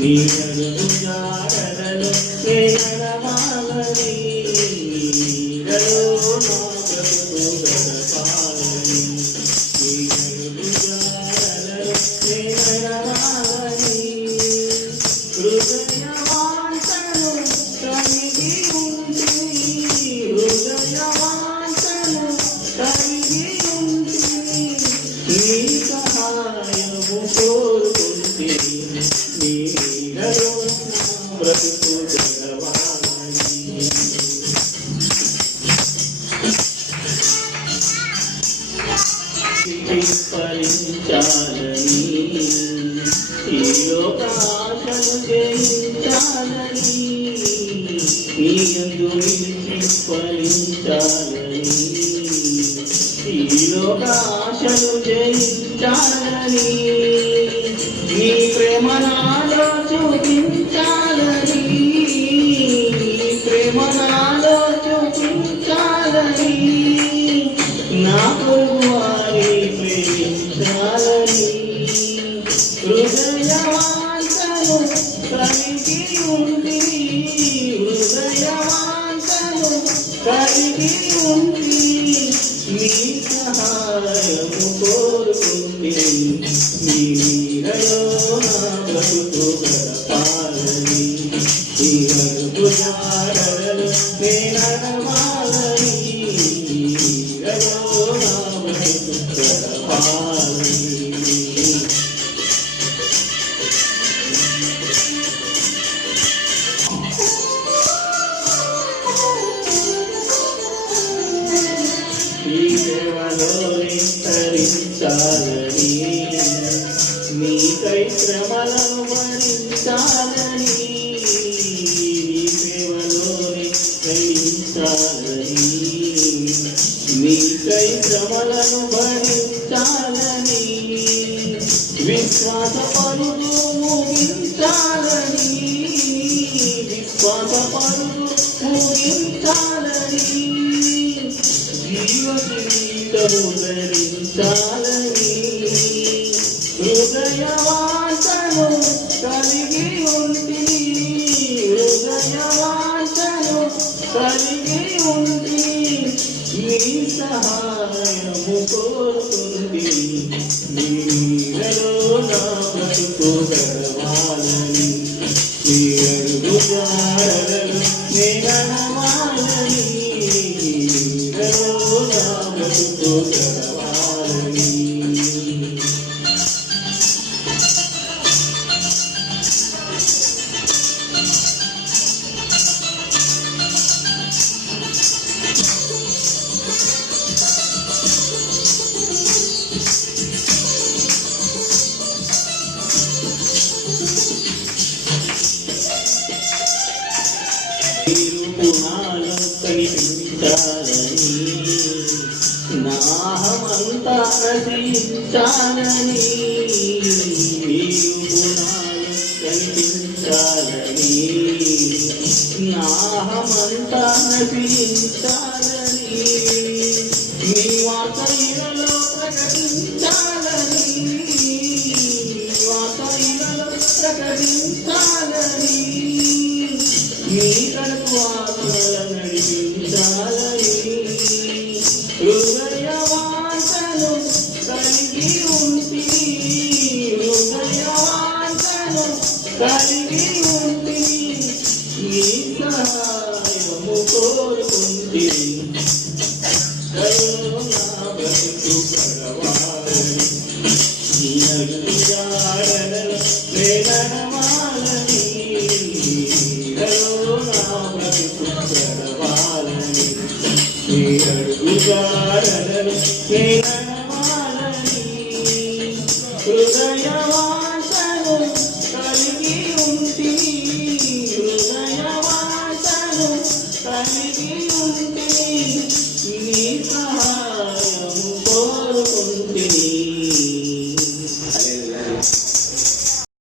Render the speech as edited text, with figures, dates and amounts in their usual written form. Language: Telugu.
నీ అడుగు జాడలలో నే నడవాలని నీడలో నా బ్రతుకు గడపాలని నీ అడుగు జాడలలో నే నడవాలని హృదయవాంఛను కలిగి ఉంటిని హృదయవాంఛను కలిగి ఉంటిని నీ సహాయము కోరుకుంటిని నీ నీడలో నా బ్రతుకు గడవాలని ఫలించాలని ఈ లోకాశను జయించాలని నీ యందు నిలిచి ఫలించాలని ఈ లోకాశను జయించాలని నీ ప్రేమ నాలో చూపించాలని నీ ప్రేమ నాలో చూపించాలని నా పొరుగువారి ప్రేమించాలని హృదయవాంఛను కలిగి ఉంటిని హృదయవాంఛను కలిగి ఉంటిని నీ సహాయము కోరుకుంటిని నీ నీడలో నా బ్రతుకు గడపాలని నీ అడుగు జాడలలో నే నడవాలని నీడలో నా బ్రతుకు గడపాలని ఈ సేవలో విస్తరించాలని నీకై శ్రమలను భరించాలని నీ సేవలో విస్తరించాలని నీకై శ్రమలను భరించాలని విశ్వాస పరుగు ముగించాలని విశ్వాస పరుగు ముగించాలని జీవజీవితము ధరించాలని హృదయవాంఛను కలిగి ఉంటిని హృదయవాంఛను కలిగి ఉంటిని నీ సహాయము కోరుకుంటిని నీ నీడలో నా బ్రతుకు గడవాలని నీ అడుగు జాడలలో నే నడవాలని నీడలో నా బ్రతుకు గడవాలని నాలో కనిపించాలని నాహమంతా నశించాలని నాలో కనిపించాలని నాహమంతా నశించాలని నీ వార్తలలో ప్రకటించాలని వార్తలలో ప్రకటించాలని నీ కడుపు ఆత్మల నడిపించాలని హృదయవాంఛను కలిగి ఉంటిని హృదయవాంఛను కలిగి ఉంటిని